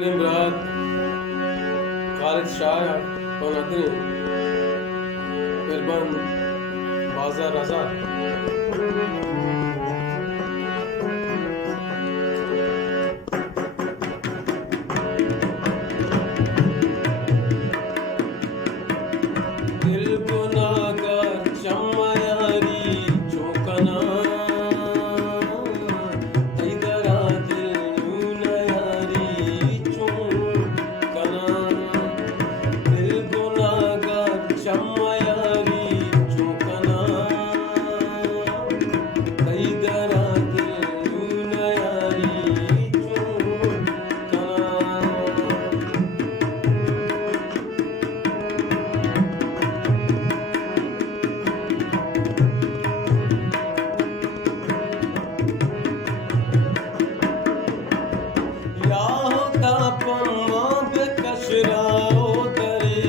Nimrod, Khalid Shah, Onadri, Mirban, Bazar Razak. दिल गुनाहगार चम्मयारी चौकना तैदरा दिल यूनयारी चौकना दिल गुनाहगार चम्मयारी चौकना तैदरा दिल यूनयारी चौकना Yahuda pamma bekashrao dare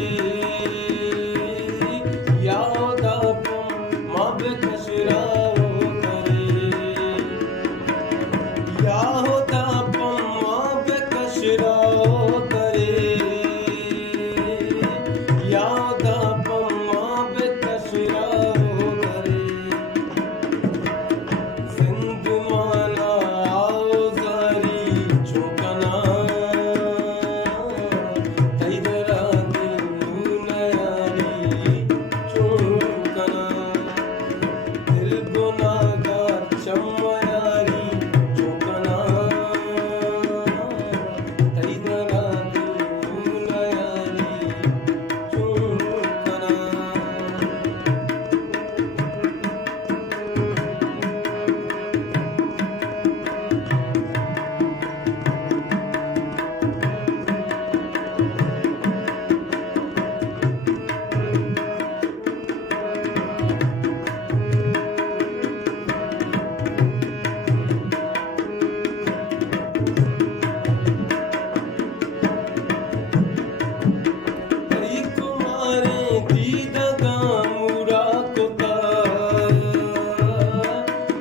Yahuda pamma bekashrao dare Yahuda pamma bekashrao dare Yahuda pamma bekashrao dare Zindumana auzari chokana taidara dilunayari chokana dil gunagar chammayari chokana taidara dilunayari chokana Kai kumare didaga mura kota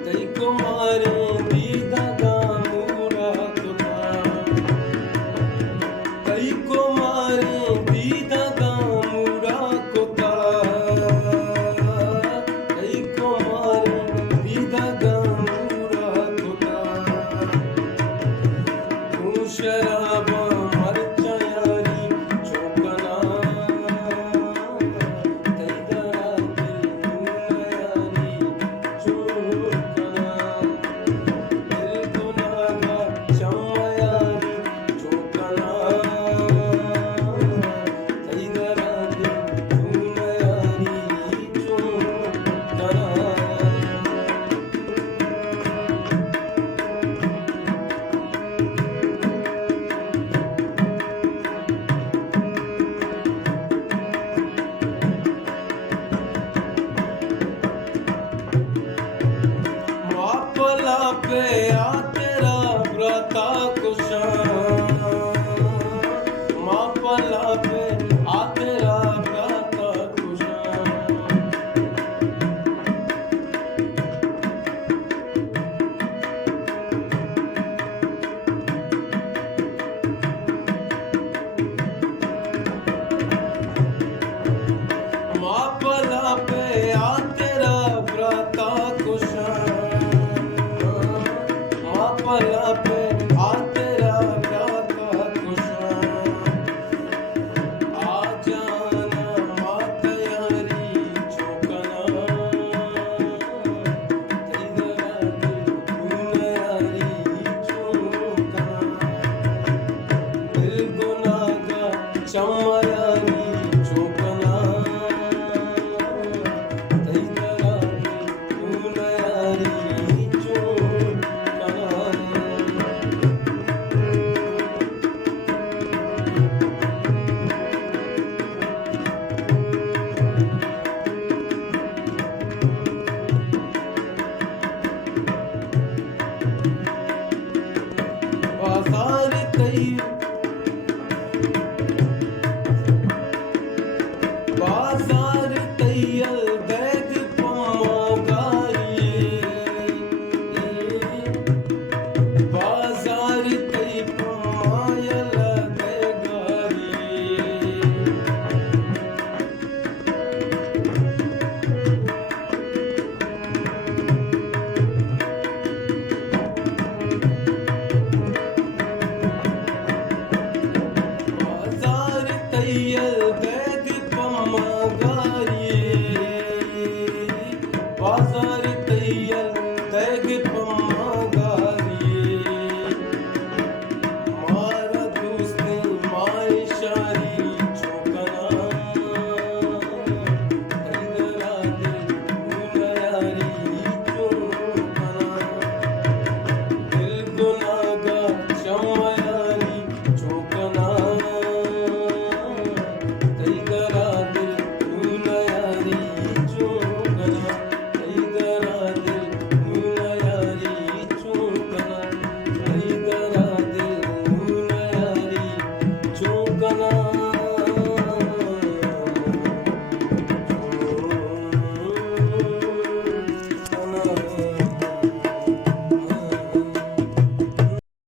Kai kumare didaga mura kota Kai kumare didaga mura kota Kai kumare didaga mura kota Sharaba marchayari chokana taidara dilunayari chokana dil gunagar chammayari chokana taidara dilunayari chokana मापला पे आ तेरा व्रता कुशान मापला पे आ तेरा व्रता कुशान मापला पे आ तेरा व्रता कुशान मापला पे आ तेरा व्रता कुशान आ जाना मातयारी चौकना तैदरा दिलुनयारी चौकना दिल गुनाहगार चम्मयारी